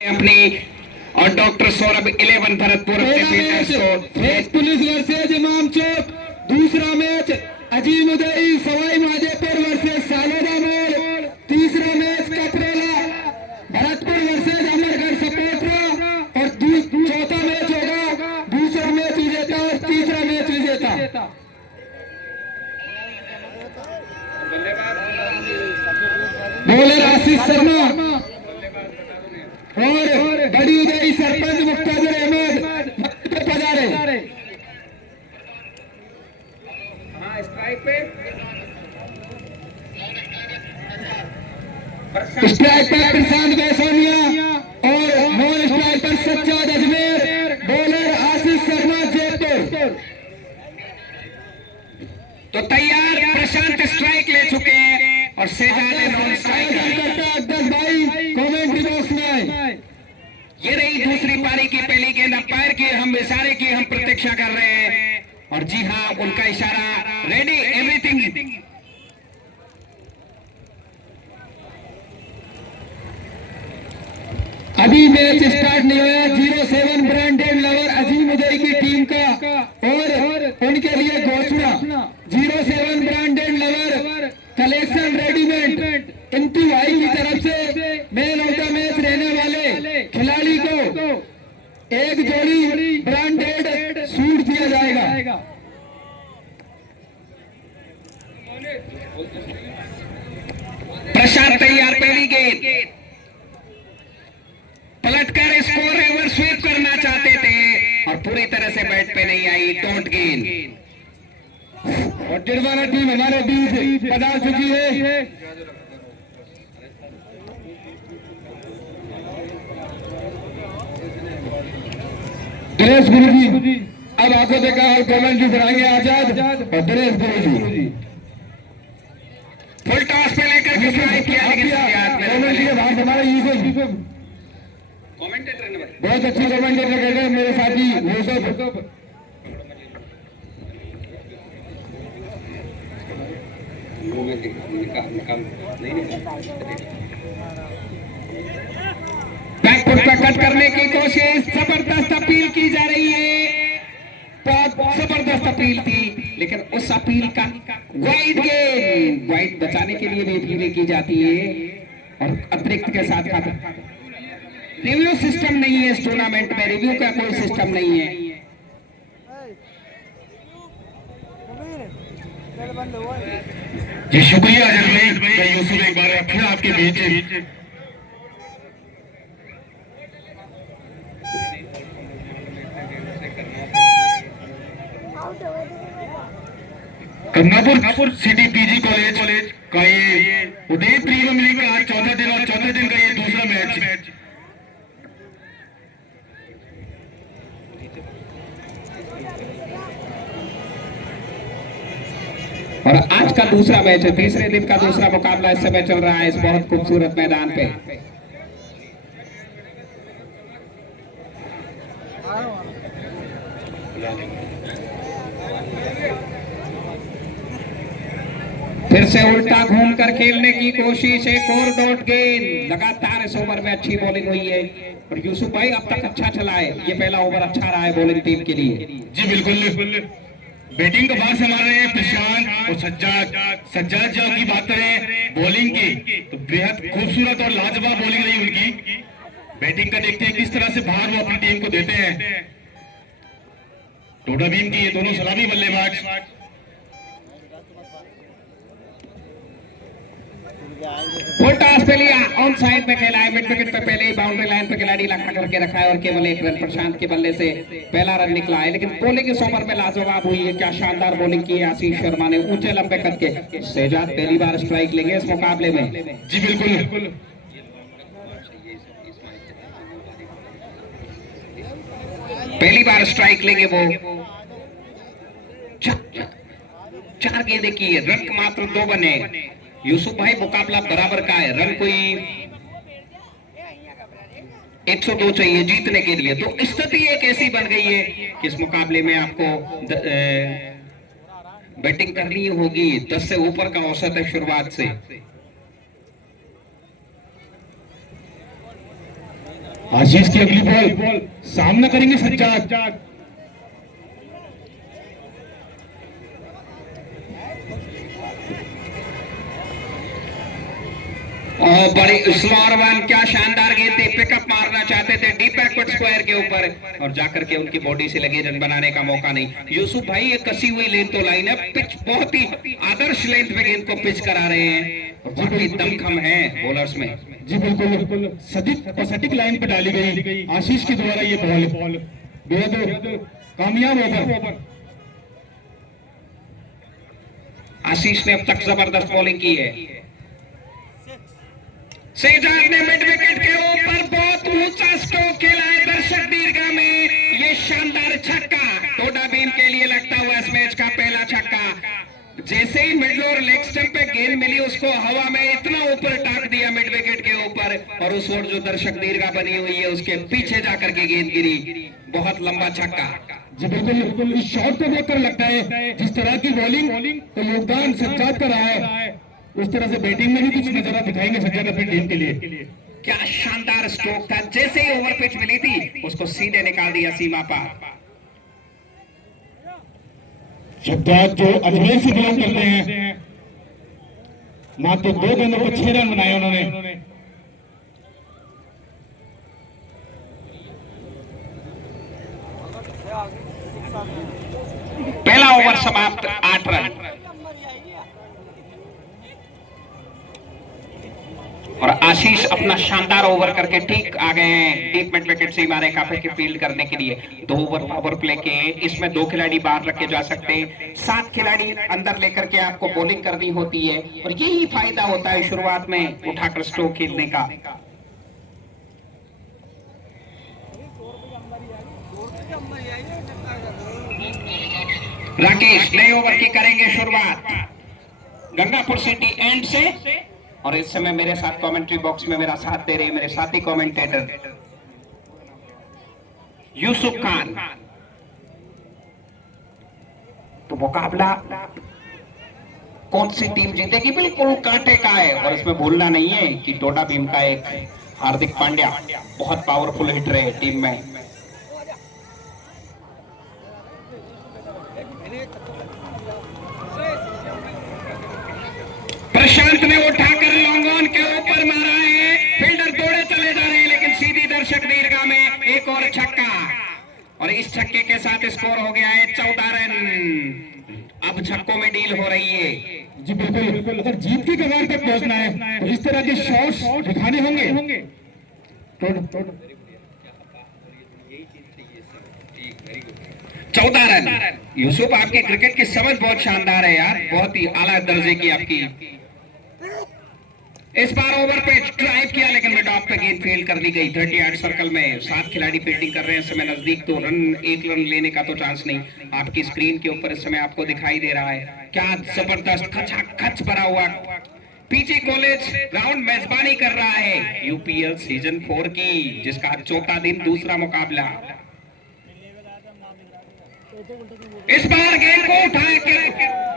अपनी और doctor Saurabh 11 Bharatpur police versus इमाम चौक। दूसरा मैच अजीम उदय सवाई माधोपुर वर्सेज सालोदा मोड़। तीसरा मैच कपरेला भरतपुर वर्सेज अमरगढ़ सपोर्टरा। और चौथा मैच होगा दूसरा मैच विजेता और तीसरा मैच विजेता। बॉलर आशीष शर्मा और बड़ी उदय सरपंच मुख्तार अहमद पधारे। स्ट्राइक पर प्रशांत बैसोनिया और नॉन स्ट्राइक पर सज्जाद अजमेर। बॉलर आशीष शर्मा जयपुर। तो तैयार प्रशांत स्ट्राइक ले चुके हैं और सेजाद नॉन स्ट्राइक भाई कमेंट्री बॉक्स में। ये रही दूसरी पारी की पहली गेंद। अंपायर की हम इशारे की हम प्रतीक्षा कर रहे हैं और जी हाँ उनका इशारा रेडी एवरीथिंग। अभी मैच स्टार्ट नहीं हुआ। 07 ब्रांडेड लवर अजीम उदय की टीम का और उनके लिए घोषणा 07 ब्रांडेड लवर कलेक्शन रेडीमेड इंतु भाई की तरफ से मैन ऑफ द मैच रहने वाले खिलाड़ी को एक जोड़ी ब्रांडेड सूट दिया जाएगा। प्रशांत तैयार। पहली गेंद पलटकर स्कोर रिवर्स स्वीप करना चाहते थे और पूरी तरह से बैट पे नहीं आई। डॉट गेंद और जुर्माना टीम हमारे बीच पधार चुकी है। दिनेश गुरु जी अब आपको देखा और कमेंट्री कराएंगे आजाद और दिनेश गुरु जी। फुल टॉस पे लेकर के फ्लाई किया कमेंट्री के बाद हमारे यूसुफ कमेंटेटर बहुत अच्छी कमेंटेटर कर रहे हैं मेरे साथी यूसुफ। बैकफुट पे कट करने की कोशिश। जबरदस्त अपील की जा रही है। बहुत जबरदस्त अपील थी लेकिन उस अपील का वाइड बचाने के लिए भी अपीलें की जाती है और अतिरिक्त के साथ खाता रिव्यू सिस्टम नहीं है इस टूर्नामेंट में। रिव्यू का कोई सिस्टम नहीं है। जी शुक्रिया अजमेर भाई। यूसुफ एक बार फिर आपके बीच। कमलापुर सिटी पीजी कॉलेज का ये उदय प्रीमियर लीग में आज चौथा दिन और चौथे दिन का ये दूसरा मैच। और आज का दूसरा मैच है। तीसरे दिन का दूसरा मुकाबला इस समय चल रहा है इस बहुत खूबसूरत मैदान पे। फिर से उल्टा घूमकर खेलने की कोशिश। एक और डॉट गेंद। लगातार इस ओवर में अच्छी बॉलिंग हुई है और यूसुफ भाई अब तक अच्छा चला है। ये पहला ओवर अच्छा रहा है बॉलिंग टीम के लिए। जी बिल्कुल। बैटिंग का बात संभाल रहे हैं प्रशांत और सज्जाद जब की बात करें बॉलिंग की तो बेहद खूबसूरत और लाजवाब बॉलिंग रही उनकी। बैटिंग का देखते हैं किस तरह से बाहर वो अपनी टीम को देते हैं। टोडा बीम की ये दोनों सलामी बल्लेबाज। फुल टॉस पे लिया। ऑन साइड में खेला है। मिड विकेट पे पहले ही बाउंड्री लाइन पे खिलाड़ी लगा करके रखा है और केवल एक रन प्रशांत के बल्ले से पहला रन निकला है। लेकिन बॉलिंग इस ओवर में लाजवाब हुई है। क्या शानदार बॉलिंग की है आशीष शर्मा ने ऊंचे लंबे कद के। सेजाद पहली बार स्ट्राइक लेंगे इस मुकाबले में। जी बिल्कुल। पहली बार स्ट्राइक लेंगे वो। चार गेंदें की है। रन मात्र 2 बने। यूसुफ भाई मुकाबला बराबर का है। रन कोई 102 चाहिए जीतने के लिए। तो स्थिति एक ऐसी बन गई है कि इस मुकाबले में आपको बैटिंग करनी होगी। 10 से ऊपर का औसत है शुरुआत से। आशीष की अगली बॉल सामना करेंगे सज्जाद। और बड़ी स्लोअर वन, क्या शानदार गेंद थी, पिकअप मारना चाहते थे डीप बैकवर्ड स्क्वायर के ऊपर और जाकर के उनकी बॉडी से लगे, रन बनाने का मौका नहीं। यूसुफ भाई ये कसी हुई लेंथ तो लाइन है, पिच बहुत ही आदर्श लेंथ में गेंद को पिच करा रहे हैं और काफी दमखम है बॉलर्स में। जी बिल्कुल सटीक लाइन पर डाली गई आशीष के द्वारा ये बॉल बेहद कामयाब ओवर। आशीष ने अब तक जबरदस्त बॉलिंग की है। शहजाद ने मिड विकेट के ऊपर बहुत ऊंचा स्ट्रोक खेला है दर्शक दीर्घा में, ये शानदार छक्का टोडा बीम के लिए लगता हुआ इस मैच का पहला छक्का। जैसे ही मिड और लेग स्टंप पे गेंद मिली उसको हवा में इतना ऊपर टाक दिया मिड विकेट के ऊपर और उस ओर जो दर्शक दीर्घा बनी हुई है उसके पीछे जाकर के गेंद गिरी, बहुत लंबा छक्का। जी बिल्कुल इस शॉट को देखकर लगता है जिस तरह की बॉलिंग तो योगदान सज्जाद का रहा है, उस तरह से बैटिंग में भी कुछ नजारा दिखाएंगे सज्जाद अपनी टीम के लिए। क्या शानदार स्ट्रोक था, जैसे ही ओवर पिच मिली थी उसको सीधे निकाल दिया सीमा पार। सज्जाद जो अजमेर से बिलोंग करते हैं, मात्र 2 गेंदों पर 6 रन बनाए उन्होंने। पहला ओवर समाप्त, 8 रन। और आशीष अपना शानदार ओवर करके ठीक आ गए हैं डीप मिड विकेट से मारे काफी की फील्ड करने के लिए। 2 ओवर पावर प्ले के, इसमें 2 खिलाड़ी बाहर रखे जा सकते हैं, 7 खिलाड़ी अंदर लेकर के आपको बॉलिंग करनी होती है और यही फायदा होता है शुरुआत में उठाकर स्ट्रोक खेलने का। राकेश नए ओवर की करेंगे शुरुआत गंगापुर सिटी एंड से और इस समय मेरे साथ कमेंट्री बॉक्स में मेरा साथ दे रहे हैं मेरे साथी कमेंटेटर यूसुफ खान। तो मुकाबला कौन सी टीम जीतेगी बिल्कुल कांटे का है और इसमें भूलना नहीं है कि टोडा भीम का एक हार्दिक पांड्या बहुत पावरफुल हिटर है टीम में। प्रशांत ने उठाकर लॉन्ग ऑन के ऊपर मारा है, फील्डर दौड़े चले जा रहे हैं लेकिन सीधी दर्शक दीर्घा में एक और छक्का और इस छक्के के साथ स्कोर हो गया है 14 रन। अब छक्कों में डील हो रही है। जी बिल्कुल अगर जीत की कगार तक पहुंचना है तो इस तरह के शॉट्स दिखाने होंगे। 14 रन। यूसुफ आपकी क्रिकेट की समझ बहुत शानदार है यार, बहुत ही आला दर्जे की आपकी। इस बार ओवर पे ड्राइव किया लेकिन मिड ऑफ पे गेंद फील्ड कर दी गई 38 सर्कल में। 7 खिलाड़ी फील्डिंग कर रहे हैं इस समय नजदीक, तो एक रन लेने का तो चांस नहीं। आपकी स्क्रीन के ऊपर इस समय आपको दिखाई दे रहा है क्या जबरदस्त खच भरा हुआ पीजी कॉलेज ग्राउंड मेजबानी कर रहा है यूपीएल सीजन 4 की, जिसका 4था दिन दूसरा मुकाबला। इस बार गेंद को उठा के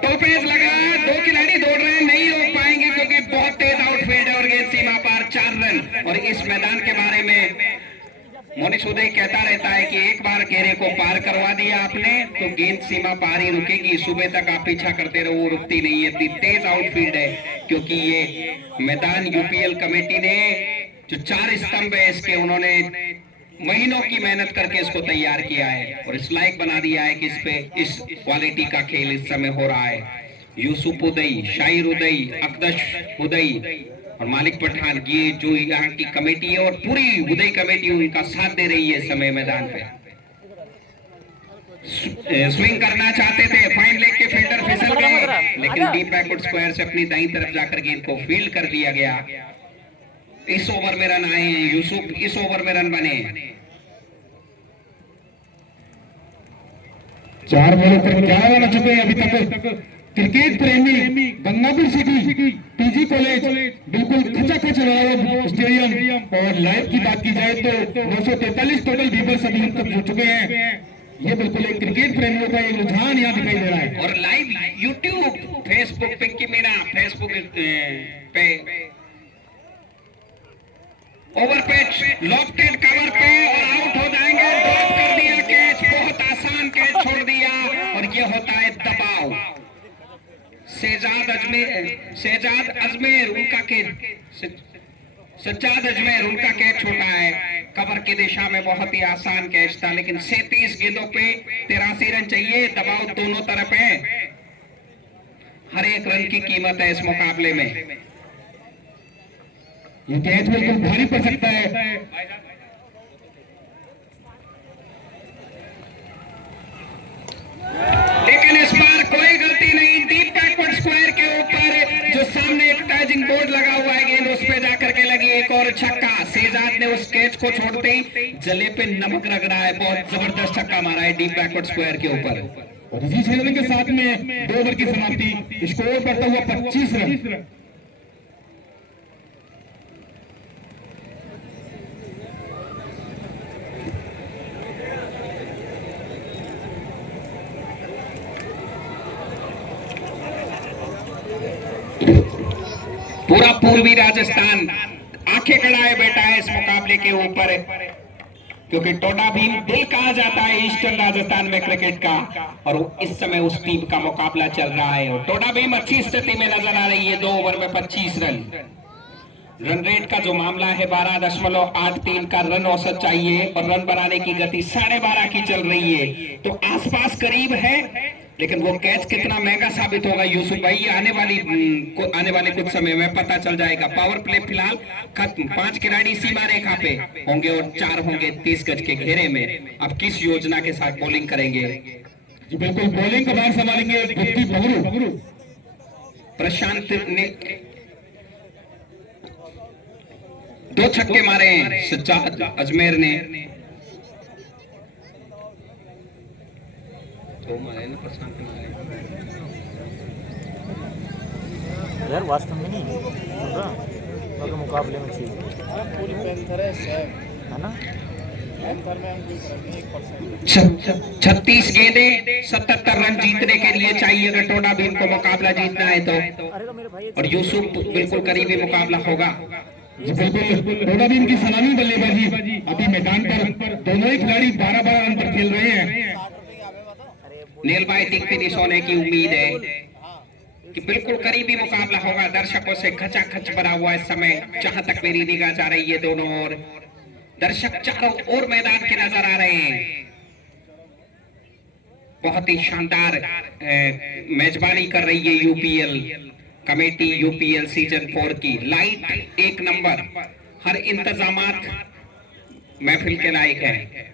टॉपेज लगा, 2 खिलाड़ी दौड़ रहे हैं, नहीं रोक पाएंगे क्योंकि बहुत तेज आउटफील्ड है और गेंद सीमा पार 4 रन। और इस मैदान के बारे में मोनिश उदय कहता रहता है कि एक बार घेरे को पार करवा दिया आपने तो गेंद सीमा पार ही रुकेगी, सुबह तक आप पीछा करते रहो, वो रुकती नहीं है, इतनी तेज आउटफील्ड है। क्योंकि ये मैदान यूपीएल कमेटी ने जो 4 स्तंभ है इसके उन्होंने महीनों की मेहनत करके इसको तैयार किया है और इस लायक बना दिया है कि इस पे इस क्वालिटी का खेल इस समय हो रहा है। यूसुफ उदय, शाहिर उदय, अकदश उदय और मालिक पठान, ये जो यहाँ की कमेटी है और पूरी उदय कमेटी उनका साथ दे रही है इस समय मैदान पे। स्विंग करना चाहते थे, फाइन लेग के फील्डर फिसल गए लेकिन डीप बैकवर्ड स्क्वायर से अपनी दाईं तरफ जाकर गेंद को फील्ड कर दिया गया। इस ओवर में रन आए हैं यूसुफ, इस ओवर में रन बने 4 बॉलों पर 11 रन चुके हैं अभी तक। क्रिकेट प्रेमी गंगापुर सिटी पीजी कॉलेज बिल्कुल खचाखच रहा स्टेडियम और लाइव की बात की जाए तो 943 टोटल व्यूअर्स अभी तक हो चुके हैं। ये बिल्कुल एक क्रिकेट प्रेमियों का एक रुझान यहाँ दिखाई दे रहा है। और live YouTube, Facebook Pinki Meena Facebook पे ओवर पिच लॉफ्टेड कवर पे और आउट हो जाएंगे। ड्रॉप कर दिया कैच, बहुत आसान कैच छोड़ दिया और ये होता है दबाव। सज्जाद अजमेर उनका कैच छोटा है कवर की दिशा में। बहुत ही आसान कैच था, लेकिन 37 गेंदों पे 83 रन चाहिए। दबाव दोनों तरफ है, हर एक रन की कीमत है इस मुकाबले में। ये कैच बिल्कुल भारी पड़ सकता है। लेकिन इस बार कोई गलती नहीं। डीप बैकवर्ड स्क्वायर के ऊपर जो सामने एक टाइजिंग बोर्ड लगा हुआ है, गेंद उस पे जाकर के लगी। एक और छक्का। शहजाद ने उस कैच को छोड़ते ही जले पे नमक रख रहा है। बहुत जबरदस्त छक्का मारा है डीप बैकवर्ड स्क्वायर के ऊपर। और इसी छक्के के साथ में 2 ओवर की समाप्ति, स्कोर बढ़ता हुआ 25 रन। पूरा पूर्वी राजस्थान आंखें गड़ाए बैठा है इस मुकाबले के ऊपर, क्योंकि टोडा भीम दिल कहा जाता है ईस्टर्न राजस्थान में क्रिकेट का, और इस समय उस टीम का मुकाबला चल रहा है। और टोडा भीम अच्छी स्थिति में नजर आ रही है। 2 ओवर में 25 रन। रन रेट का जो मामला है 12.83 का रन औसत चाहिए और रन बनाने की गति 12.5 की चल रही है, तो आसपास करीब है। लेकिन वो कैच कितना महंगा साबित होगा यूसुफ भाई, आने वाले कुछ समय में पता चल जाएगा। पावर प्ले फिलहाल खत्म। 5 खिलाड़ी सीमा रेखा पे होंगे और 4 होंगे 30 गज के घेरे में। अब किस योजना के साथ बॉलिंग करेंगे? जी बिल्कुल, बॉलिंग का भार संभालेंगे बुद्धि बबरू। प्रशांत ने 2 छक्के मारे हैं। सज्जाद अजमेर ने 2 मारे ना, प्रशांत ने मारे। यार वास्तव में नहीं सुन रहा, अगर मुकाबले में चीज पूरी पैंथर है ना। 36 गेंदें 77 रन जीतने के लिए चाहिए अगर टोडा भीम को मुकाबला जीतना है तो। और यूसुफ बिल्कुल करीबी मुकाबला होगा। बिल्कुल, टोडा भीम की सलामी बल्लेबाजी अभी मैदान पर दोनों ही खिलाड़ी 12-12 रन पर खेल रहे हैं। नेल बाइटिंग फिनिश होने की उम्मीद है कि बिल्कुल करीबी मुकाबला होगा। दर्शकों से खचाखच भरा हुआ इस समय, जहां तक मेरी निगाह जा रही है। दोनों ओर दर्शक चारों ओर मैदान के नजर आ रहे हैं। बहुत ही शानदार मेजबानी कर रही है यूपीएल कमेटी, यूपीएल सीजन 4 की। लाइट 1 नंबर, हर इंतजामात महफिल के लायक है।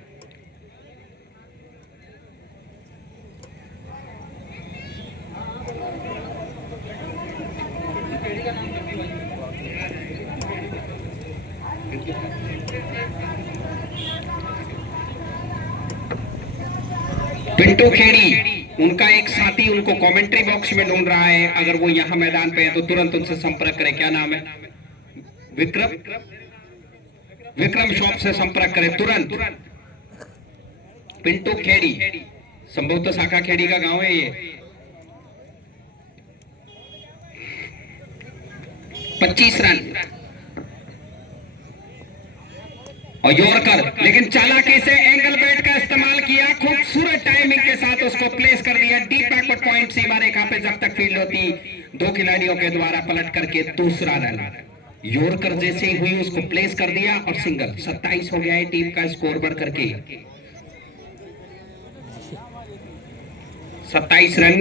पिंटू खेड़ी, उनका एक साथी उनको कमेंट्री बॉक्स में ढूंढ रहा है। अगर वो यहाँ मैदान पे है तो तुरंत उनसे संपर्क करें। क्या नाम है? विक्रम शॉप से संपर्क करें तुरंत। पिंटू खेड़ी, संभवतः शाखा खेड़ी का गांव है ये। 25 रन और यॉर्कर, लेकिन चालाकी से एंगल बैट का इस्तेमाल किया। खूबसूरत टाइमिंग के साथ उसको प्लेस कर दिया डीप बैकवर्ड पॉइंट सीमा रेखा पे। जब तक फील्ड होती 2 खिलाड़ियों के द्वारा पलट करके दूसरा रन। यॉर्कर जैसे ही हुई उसको प्लेस कर दिया और सिंगल। 27 हो गया है टीम का स्कोर बढ़ करके 27 रन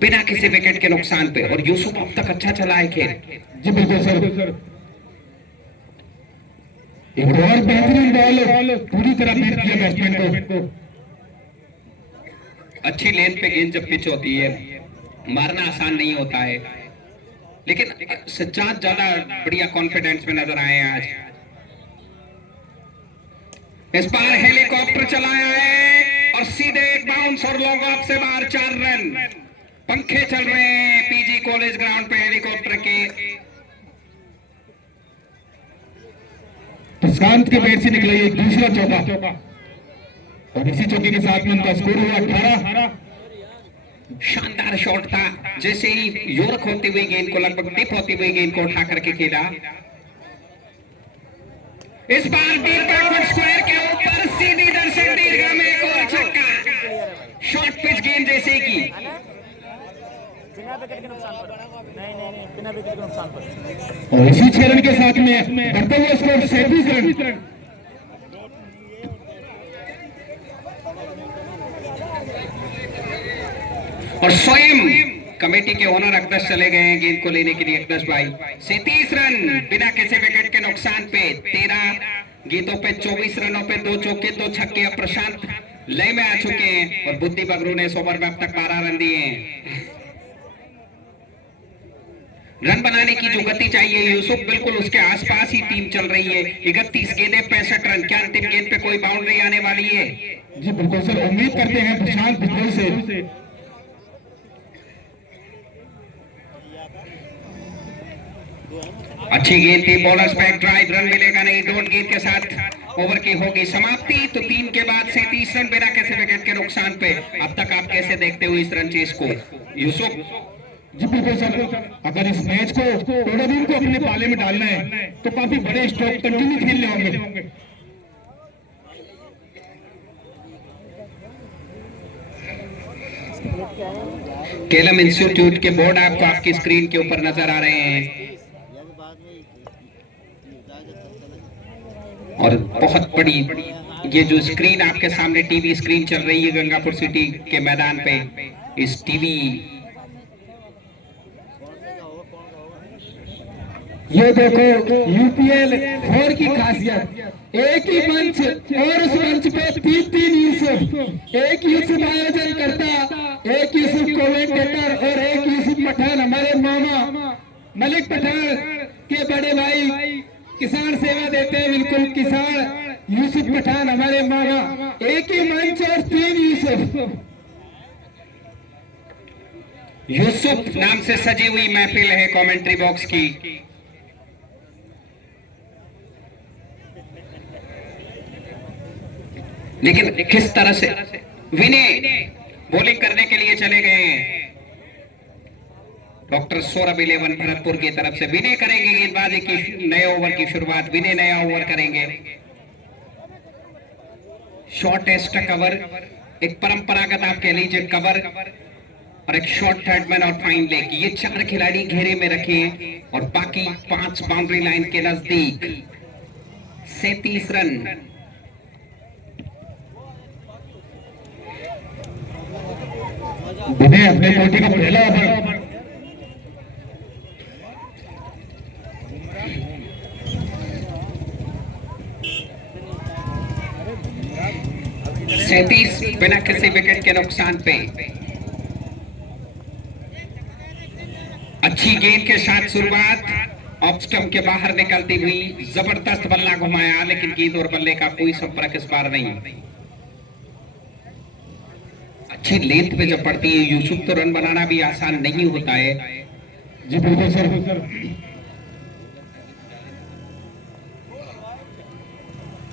बिना किसी विकेट के नुकसान पे। और यूसुफ अब तक अच्छा चला है खेल। जी बिल्कुल सर, एक और बेहतरीन बॉल पूरी तरह बीट किया बैट्समैन को। अच्छी लेंथ पे गेंद जब पिच होती है मारना आसान नहीं होता है, लेकिन सज्जाद ज्यादा बढ़िया कॉन्फिडेंस में नजर आए हैं आज। इस बार हेलीकॉप्टर चलाया है और सीधे एक बाउंस और लॉन्ग ऑफ से बाहर 4 रन। पंखे चल रहे हैं पीजी कॉलेज ग्राउंड पे हेलीकॉप्टर के। प्रशांत के बैट से निकला ये दूसरा चौका और इसी चौके के साथ में उनका स्कोर हुआ 18। शानदार शॉट था, जैसे ही योरक होती हुई गेंद को लगभग टिप होती हुई गेंद को उठा करके खेला। इस बार डीप बैकवर्ड स्क्वायर के ऊपर सीधी दर्शन दीर्घा में एक और छक्का, शॉर्ट पिच गेंद जैसे की। बिना विकेट के नुकसान पर नहीं, बिना विकेट के नुकसान पर। और इसी 6 रन के साथ में बढ़ता हुआ स्कोर 37 रन। और स्वयं कमेटी के ओनर अकदस चले गए हैं गेंद को लेने के लिए। अकदस भाई 37 रन बिना किसी विकेट के नुकसान पे, 13 गेंदों पे 24 रनों पे 2 चौके 2 छक्के। अब प्रशांत लय में आ चुके हैं और बुद्धि बगरू ने इस ओवर में अब तक 12 रन दिए हैं। रन बनाने की जो गति चाहिए यूसुफ, बिल्कुल उसके आसपास ही टीम चल रही है। 31 गेंदें 65 रन। क्या अंतिम गेंद पे कोई बाउंड्री आने वाली है? जी बिल्कुल सर, उम्मीद करते हैं प्रशांत बिजनौर से। अच्छी गेंद थी, बॉलर बैक ड्राइव, रन मिलेगा नहीं। डॉट गेंद के साथ ओवर की होगी समाप्ति। तो 3 के बाद 37 रन बिना किसी विकेट के नुकसान पे। अब तक आप कैसे देखते हो इस रन चेस को यूसुफ? जी बिल्कुल सर, अगर इस मैच को टोडाबीन को अपने पाले में डालना है तो काफी बड़े स्ट्रोक कंटिन्यू खेलने होंगे। केलम इंस्टीट्यूट के बोर्ड आपको आपकी स्क्रीन के ऊपर नजर आ रहे हैं और बहुत बड़ी ये जो स्क्रीन आपके सामने टीवी स्क्रीन चल रही है गंगापुर सिटी के मैदान पे, इस टीवी ये देखो यूपीएल 4 की खासियत, एक ही मंच और उस मंच पे 3 यूसुफ, एक यूसुफ आयोजन करता, एक यूसुफ कमेंटेटर और एक यूसुफ पठान, हमारे मामा मलिक पठान के बड़े भाई किसान सेवा देते हैं। बिल्कुल किसान यूसुफ पठान हमारे मामा, एक ही मंच और 3 यूसुफ। यूसुफ नाम से सजी हुई महफिल है कमेंट्री बॉक्स की। लेकिन किस तरह से विनय बॉलिंग करने के लिए चले गए हैं। डॉक्टर सौरभ 11 भरतपुर की तरफ से विनय करेंगे गेंदबाजी की नए ओवर की शुरुआत। विनय नया ओवर करेंगे। शॉर्ट टेस्ट कवर, एक परंपरागत आप कह लीजिए कवर और एक शॉर्ट थर्ड मैन और फाइन लेग, ये 4 खिलाड़ी घेरे में रखे हैं और बाकी 5 बाउंड्री लाइन के नजदीक। 37 रन। विनय अपने पार्टी का पहला ओवर। सैंतीस बिना किसी विकेट के नुकसान पे। अच्छी गेंद के साथ शुरुआत, ऑफ स्टंप के बाहर निकलती हुई जबरदस्त बल्ला घुमाया, लेकिन गेंद और बल्ले का कोई संपर्क इस बार नहीं। अच्छी लेंथ पे जब पड़ती है यूसुफ, तो रन बनाना भी आसान नहीं होता है। जी बिल्कुल सर।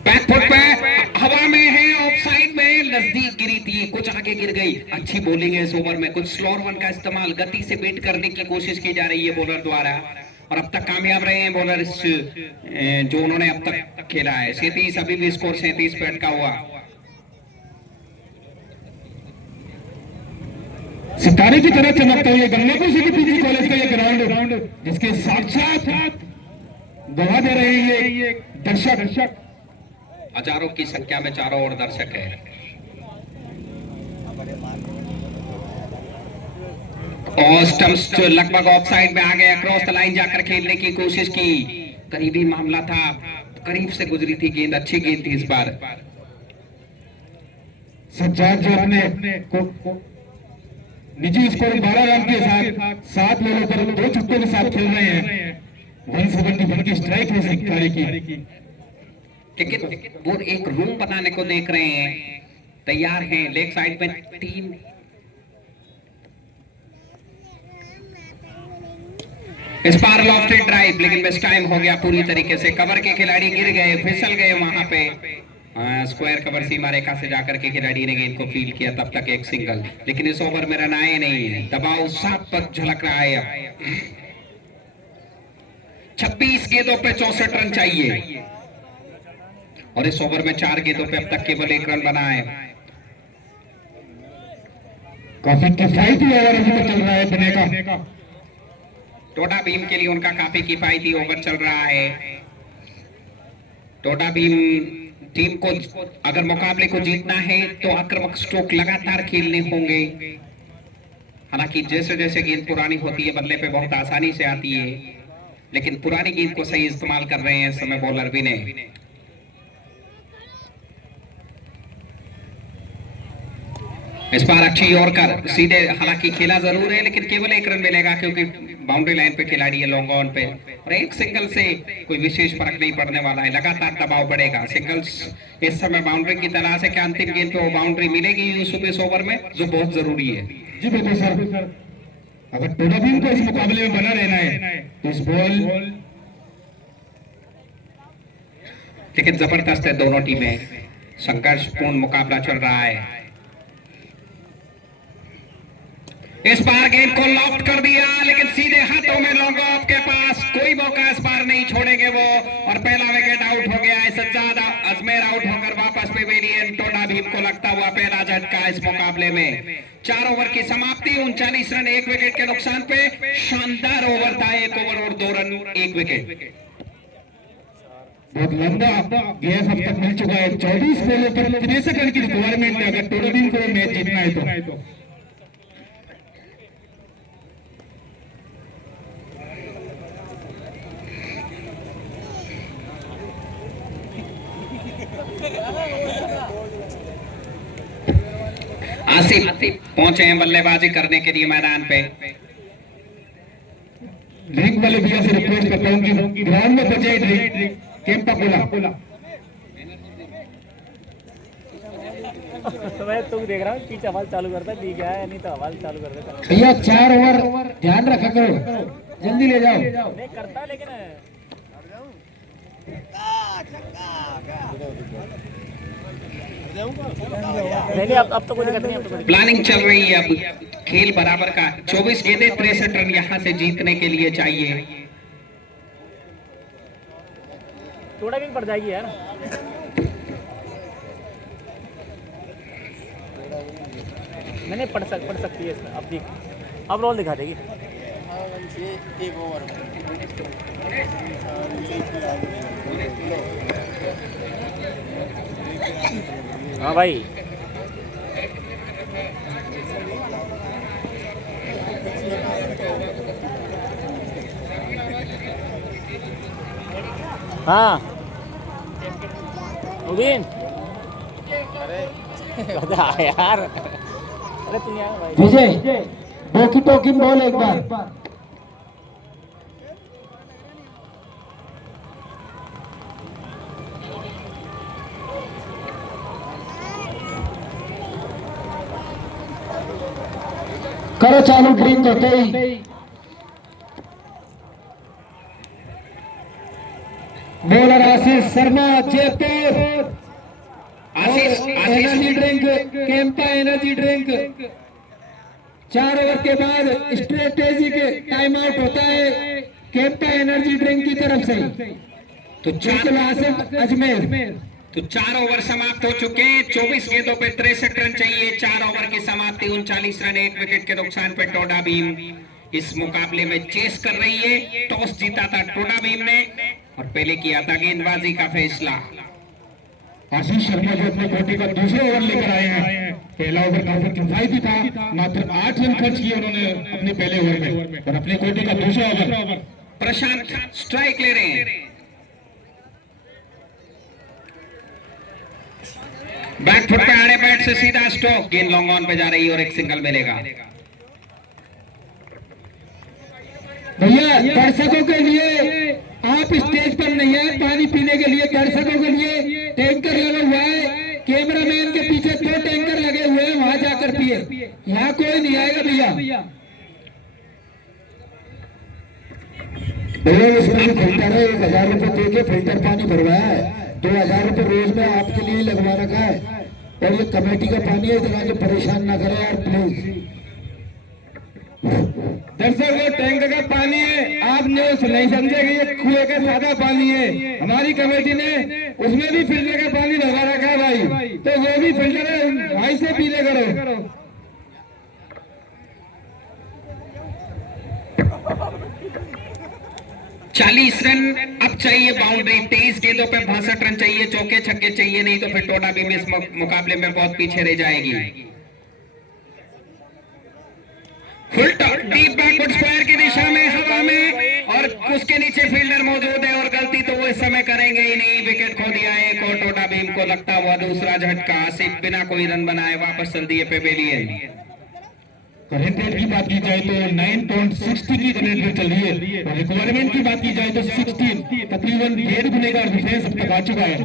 बैकफुट पे हवा में है, ऑफसाइड में, नजदीक गिरी थी, कुछ आगे गिर गई। अच्छी बॉलिंग है इस ओवर में। कुछ स्लोअर वन का इस्तेमाल, गति से बीट करने की कोशिश की जा रही है बॉलर द्वारा और अब तक कामयाब रहे हैं बॉलर इस जो उन्होंने अब तक खेला है। 37 अभी भी स्कोर 37 पे अटका हुआ। सितारे की तरह चमकता हुआ गंगापुर सिटी पीजी कॉलेज का ये ग्राउंड, जिसके साक्षात गवाह दे रहे हैं ये दर्शक। हजारों की संख्या में चारों ओर दर्शक है। और स्टंप्स जो लगभग ऑफसाइड में आ गए, क्रॉस द लाइन जाकर खेलने की कोशिश की, करीबी मामला था, करीब से गुजरी थी गेंद। अच्छी गेंद थी इस बार। सज्जाद जो अपने निजी स्कोर 12 रन के साथ 7 बॉलों पर 2 छक्कों के साथ खेल रहे हैं। 171 की स्ट्राइक है सितारे की। लेकिन वो एक रूम बनाने को देख रहे हैं, तैयार हैं। लेग साइड में टीम इस बार लॉफ्टेड ड्राइव, लेकिन मिस टाइम हो गया पूरी तरीके से। कवर के खिलाड़ी गिर गए, फिसल गए वहां पे। स्क्वायर कवर सीमा रेखा से जाकर के खिलाड़ी ने गेंद को फील किया, तब तक एक सिंगल। लेकिन इस ओवर में रन आए नहीं है, दबाव साफ पर झलक रहा है। 26 गेंदों पे 64 रन चाहिए। और इस ओवर में 4 गेंदों पे अब तक केवल 1 रन बना है। काफी किफायती ओवर अभी तक चल रहा है बने का। टोडा भीम के लिए उनका काफी किफायती ओवर चल रहा है। टोडा भीम टीम को अगर मुकाबले को जीतना है तो आक्रामक स्ट्रोक लगातार खेलने होंगे। हालांकि जैसे जैसे गेंद पुरानी होती है बल्ले पे बहुत आसानी से आती है, लेकिन पुरानी गेंद को सही इस्तेमाल कर रहे हैं इस समय बॉलर भी ने। इस बार अच्छी यॉर्कर सीधे, हालांकि खेला जरूर है लेकिन केवल 1 रन मिलेगा क्योंकि बाउंड्री लाइन पे खिलाड़ी है लॉन्ग ऑन पे, और एक सिंगल से कोई विशेष फर्क नहीं पड़ने वाला है। लगातार दबाव बढ़ेगा। सिंगल्स इस समय बाउंड्री की तरह से कि अंतिम गेंद पे वो बाउंड्री मिलेगी यूसुफ इस ओवर में, जो बहुत जरूरी है। जी बिल्कुल सर। अगर टोडा भीम को इस मुकाबले में बना रहना है तो इस बॉल, लेकिन जबरदस्त है दोनों टीमें, संघर्षपूर्ण मुकाबला चल रहा है। इस बार गेंद को लॉफ्ट कर दिया लेकिन सीधे हाथों में लॉन्ग ऑफ के पास, कोई मौका इस बार नहीं छोड़ेंगे वो, और पहला विकेट आउट हो गया है। सज्जाद अजमेर आउट होकर वापस पेवेलियन। टोडा भीम को लगता हुआ पहला झटका इस मुकाबले में। 4 ओवर की समाप्ति, 39 रन 1 विकेट के नुकसान पे। शानदार ओवर था, 1 ओवर और 2 रन 1 विकेट। बहुत लंबा गैप अब तक मिल चुका है। 24 बॉलों पर 63 रन की रिक्वायरमेंट है अगर टोडा भीम को मैच जीतना है तो। आसिफ पहुंचे हैं बल्लेबाजी करने के लिए मैदान पे। ड्रिंक वाले भैया से रिक्वेस्ट करता हूं कि ग्राउंड में पहुंचे ड्रिंक केम्पा बोला। तो मैं तुम देख रहा हूँ पीछे आवाज चालू करता दी गया है, नहीं तो आवाज चालू कर देता भैया। 4 ओवर ध्यान रखा करो, जल्दी ले जाओ। नहीं करता लेकिन नहीं अब तो कोई दिक्कत नहीं, अब तो कोई प्लानिंग चल रही है। अब खेल बराबर का, 24 गेंदें 63 रन यहां से जीतने के लिए चाहिए। थोड़ा भी पड़ जाएगी यार। नहीं पढ़ सकती है इसमें। अब देख, अब रोल दिखा देगी। हाँ भाई हाँ उबीन यार, अरे तुम यार भाई विजय बोकी टोकी बोल एक बार। करो चालू ड्रिंक होते ही। Bowler Ashish Sharma Jaipur. Ashish energy drink, Campa energy drink. 4 over के बाद स्ट्रेटेजिक टाइम आउट होता है केम्पा एनर्जी ड्रिंक की तरफ से। तो आसिफ अजमेर। तो 4 ओवर समाप्त हो चुके हैं। 24 गेंदों पे 63 रन चाहिए। 4 ओवर की समाप्ति, 39 रन 1 विकेट के नुकसान पे टोडा भीम इस मुकाबले में चेस कर रही है। टॉस जीता था टोडा भीम ने और पहले किया था गेंदबाजी का फैसला। आशीष शर्मा जो अपने कोटी का दूसरा ओवर लेकर आए हैं। पहला ओवर काफी किफायती था, मात्र 8 रन खर्च किए उन्होंने अपने पहले ओवर में, और अपने कोटी का दूसरा ओवर। प्रशांत स्ट्राइक ले रहे हैं। बैक फुट पे आड़े पैड से सीधा स्ट्रोक, गेंद लॉन्ग ऑन पे जा रही है और एक सिंगल मिलेगा। भैया दर्शकों के लिए आप स्टेज पर नहीं है, पानी पीने के लिए दर्शकों के लिए टैंकर लगा हुआ है। कैमरामैन के पीछे 2 टैंकर लगे हुए हैं, वहां जाकर पिए। यहाँ कोई नहीं आएगा भैया। भैया इसमें फिल्टर है, 1000 रुपए दे के फिल्टर पानी भरवाया है। 2000 रुपए रोज में आपके लिए लगवा रखा है, और ये कमेटी का पानी है। इधर आके परेशान ना करें यार प्लीज। दरअसल वो टैंक का पानी है, आप नहीं समझे कि ये कुएं का सादा पानी है। हमारी कमेटी ने उसमें भी फिल्टर का पानी भरवा रखा है भाई, तो वो भी फिल्टर भाई से पी ले करो। 40 रन अब चाहिए बाउंड्री, 23 गेंदों पे 62 रन चाहिए, चौके छक्के चाहिए, नहीं तो फिर टोडा भीम इस मुकाबले में बहुत पीछे रह जाएगी। फुल डीप बैकवर्ड स्क्वायर की दिशा में हवा में, और उसके नीचे फील्डर मौजूद है, और गलती तो वो इस समय करेंगे ही नहीं। विकेट खो दिया एक और टोडा भीम को लगता हुआ दूसरा झटका, सिर्फ बिना कोई रन बनाए वापस चल दिए पेवेलियन। करंट रेट की बात की जाए तो 9.60 की करंट रेट चल रही है, और रिक्वायरमेंट की बात की जाए तो 16, तकरीबन 1.5 गुने का डिफरेंस अब तक आ चुका है।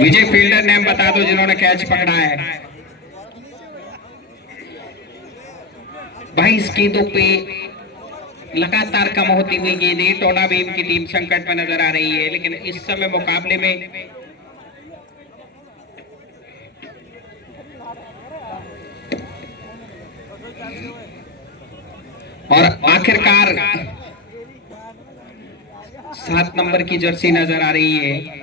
विजय फील्डर नेम बता दो जिन्होंने कैच पकड़ा है। 22 गेंदों पे लगातार कम होती हुई गेंदें, टोडा भीम की टीम संकट में नजर आ रही है, लेकिन इस समय मुकाबले में और आखिरकार 7 नंबर की जर्सी नजर आ रही है।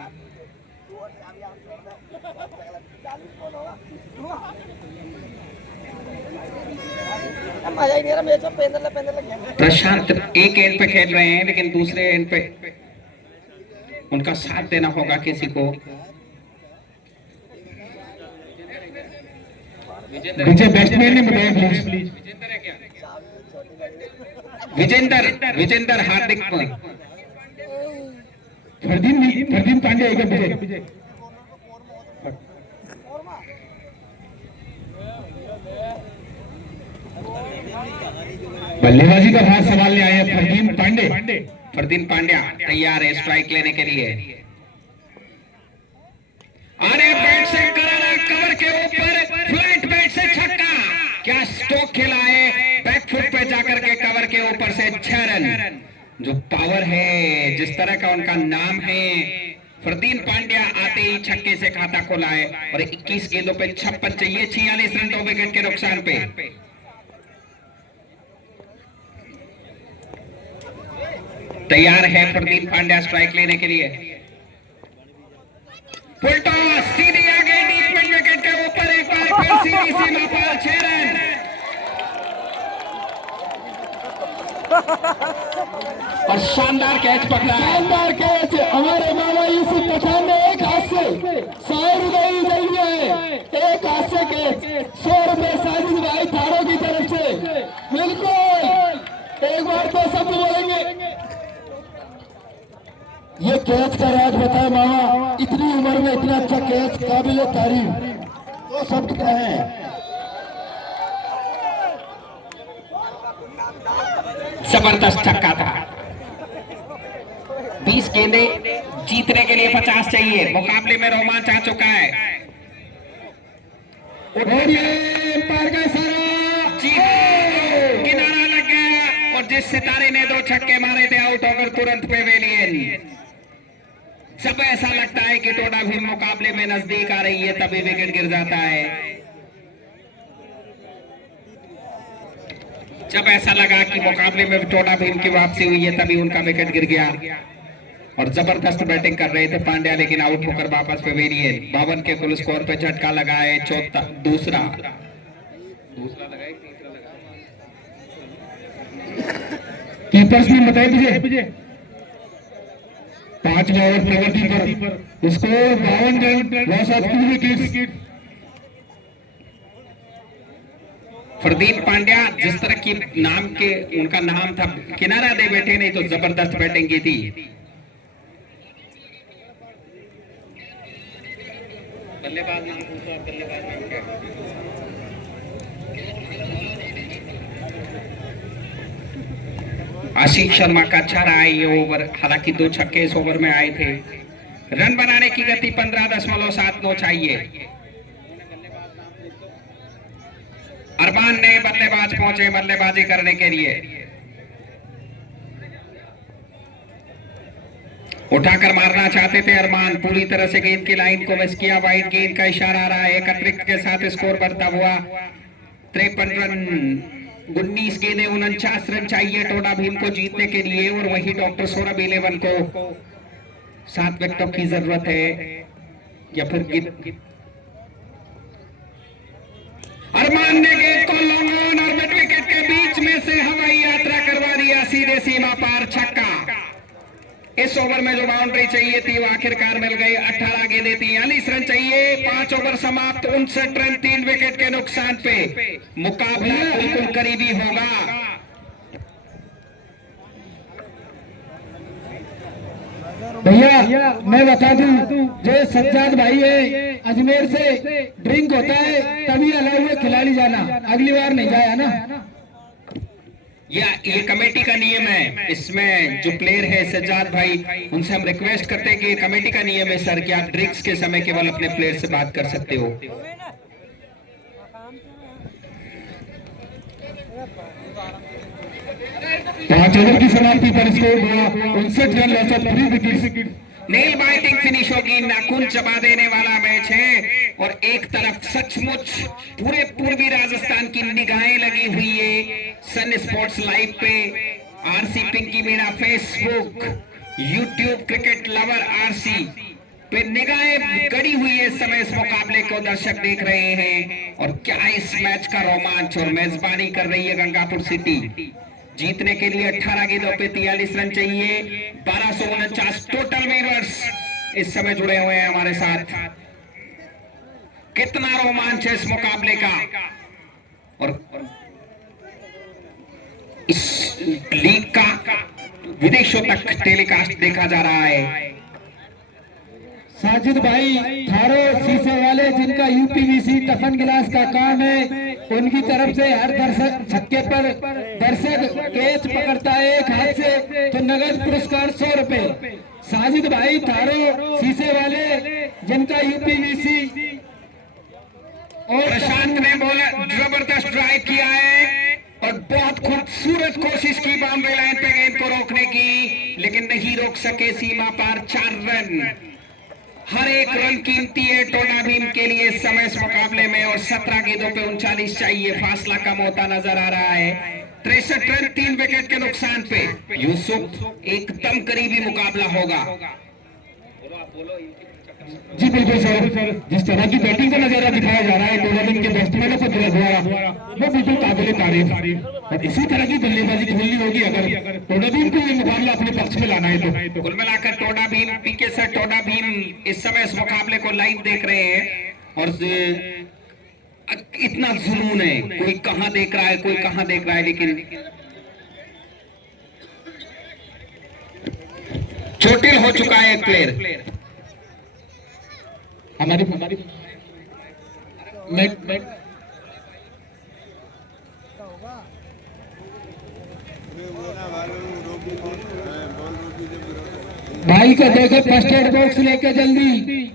प्रशांत एक एंड पे खेल रहे हैं, लेकिन दूसरे एंड पे उनका साथ देना होगा किसी को। विजय बैट्समैन ने बताया प्लीज। विजेंदर हार्दिक फरदीन पांड्या एक विजय। बल्लेबाजी का भार संभालने आए हैं फरदीन पांड्या तैयार है स्ट्राइक लेने के लिए। अरे बैट से करारा, कवर के ऊपर फ्लैट बैट से छक्का, क्या स्ट्रोक खेला है, बैकफुट पे जाकर के कवर के ऊपर से 6 रन। जो पावर है, जिस तरह का उनका नाम है, फरदीन पांड्या आते ही छक्के से खाता खोला है, और 21 गेंदों पे 56 चाहिए, 46 रन 2 विकेट के नुकसान पे। तैयार है फरदीन पांड्या स्ट्राइक लेने के लिए। फुल टॉस सीधी आ गई डीप मिड विकेट के ऊपर, एक बार फिर सीधी सीमा पर 6 रन। और शानदार कैच पकड़ा है, शानदार कैच। हमारे मामा यूसुफ पठान ने एक हाथ से 100 रुपए दे दिए, एक हाथ से कैच 100 रुपए साजिद भाई थारों की तरफ से। बिल्कुल एक बार तो शब्द बोलेंगे। ये कैच का राज बताए मामा, इतनी उम्र में इतना अच्छा कैच, काबिल तारीफ, तो शब्द क्या है। जबरदस्त छक्का था। 20 गेंदे जीतने के लिए 50 चाहिए, मुकाबले में रोमांच आ चुका है। और ये पार का सारा किनारा लग गया, और जिस सितारे ने 2 छक्के मारे थे आउट होकर तुरंत पेवेलियन। सब ऐसा लगता है कि टोडा भीम मुकाबले में नजदीक आ रही है, तभी विकेट गिर जाता है। जब ऐसा लगा कि मुकाबले में टोडा भीम की वापसी हुई है, तभी उनका विकेट गिर गया, और जबरदस्त बैटिंग कर रहे थे पांड्या, लेकिन आउट होकर वापस पेवेलियन। 52 के कुल स्कोर पे झटका लगा है, दूसरा लगा, कीपर्स ने बताया विजय 5 ओवर प्रगति पर score 52 run, loss of 2 wickets. Fardeen Pandya जिस तरह की नाम के उनका नाम था, किनारा दे बैठे, नहीं तो जबरदस्त बैटिंग की थी। बल्लेबाज नाम पूछो, और बल्लेबाज नाम क्या? आशीष शर्मा का अच्छा रहा ये ओवर, हालांकि 2 छक्के इस ओवर में आए थे। रन बनाने की गति 15.79 चाहिए। अरमान ने बल्लेबाज पहुंचे बल्लेबाजी करने के लिए, उठाकर मारना चाहते थे अरमान, पूरी तरह से गेंद की लाइन को मिस किया। वाइड गेंद का इशारा आ रहा है, एक अतिरिक्त के साथ स्कोर बढ़ता हुआ 53 रन 19 गेंदें 49 रन चाहिए टोडा भीम को जीतने के लिए, और वही डॉक्टर सौरभ 11 को 7 विकेटों की जरूरत है, या फिर अरमान ने गेंद को लॉन्ग ऑन और मिड विकेट के बीच में से हवाई यात्रा करवा दिया, सीधे सीमा पार छक्का। इस ओवर में जो बाउंड्री चाहिए थी वो आखिरकार मिल गई। 18 गेंदें 43 रन चाहिए, 5 ओवर समाप्त, 59 रन 3 विकेट के नुकसान पे। मुकाबला बिल्कुल करीबी होगा। भैया मैं बता दूं, जो सज्जाद भाई है अजमेर से, ड्रिंक होता है तभी अलाउ है खिलाड़ी जाना, अगली बार नहीं जाया ना। ये कमेटी का नियम है। इसमें जो प्लेयर है सज्जाद भाई, उनसे हम रिक्वेस्ट करते हैं कि कमेटी का नियम है सर कि आप ड्रिंक्स के समय केवल अपने प्लेयर से बात कर सकते हो। पांच ओवर की समाप्ति पर स्कोर हुआ 59 run, loss of 3 wicket. Nail biting finish होगी, नाखून चबा देने वाला मैच है। और एक तरफ सचमुच पूरे पूर्वी राजस्थान की निगाहें लगी हुई है सन स्पोर्ट्स लाइव पे, RC Pinki Meena Facebook, YouTube cricket lover RC पे निगाहें गड़ी हुई है। इस समय इस मुकाबले को दर्शक देख रहे हैं, और क्या इस मैच का रोमांच। और मेजबानी कर रही है गंगापुर सिटी। जीतने के लिए 18 गेंदों पे 43 रन चाहिए, 1249 टोटल विनर्स इस समय जुड़े हुए हैं हमारे साथ। कितना रोमांच है इस मुकाबले का, और इस लीग का विदेशों तक टेलीकास्ट देखा जा रहा है। साजिद भाई थारो शीशे वाले, जिनका यूपीवीसी टफन गिलास का काम है, उनकी तरफ से हर दर्शक छक्के पर दर्शक कैच पकड़ता है एक हाथ से तो नगद पुरस्कार 100 रुपए। साजिद भाई थारो शीशे वाले, जिनका यूपीवीसी। और प्रशांत ने बोला जबरदस्त ड्राइव किया है और बहुत खूबसूरत कोशिश की बाउंड्री लाइन पे गेंद को रोकने की, लेकिन नहीं रोक सके। सीमा पार 4 रन। हर एक रन कीमती है टोडा भीम के लिए इस समय इस मुकाबले में, और 17 गेंदों पे 39 चाहिए। फासला कम होता नजर आ रहा है। 63 रन 3 विकेट के नुकसान पे। यूसुफ, एकदम करीबी मुकाबला होगा। जी बिल्कुल सर, जिस तरह की बैटिंग का नजारा दिखाया जा रहा है टूर्नामेंट के बैट्समैनों को द्वारा, वो बिल्कुल काबिल तारीफ। और इसी तरह की बल्लेबाजी खेलनी होगी अगर टोडा भीम को ये मुकाबला अपने पक्ष में लाना है तो। कुल मिलाकर टोडा भीम, पीके सर, टोडा भीम इस समय इस मुकाबले को लाइव देख रहे हैं, और इतना जुनून है, कोई कहां देख रहा है कोई कहां देख रहा है, लेकिन चोटिल हो चुका है एक प्लेयर। हमारी भाई को देखे फर्स्ट एड बॉक्स लेके जल्दी।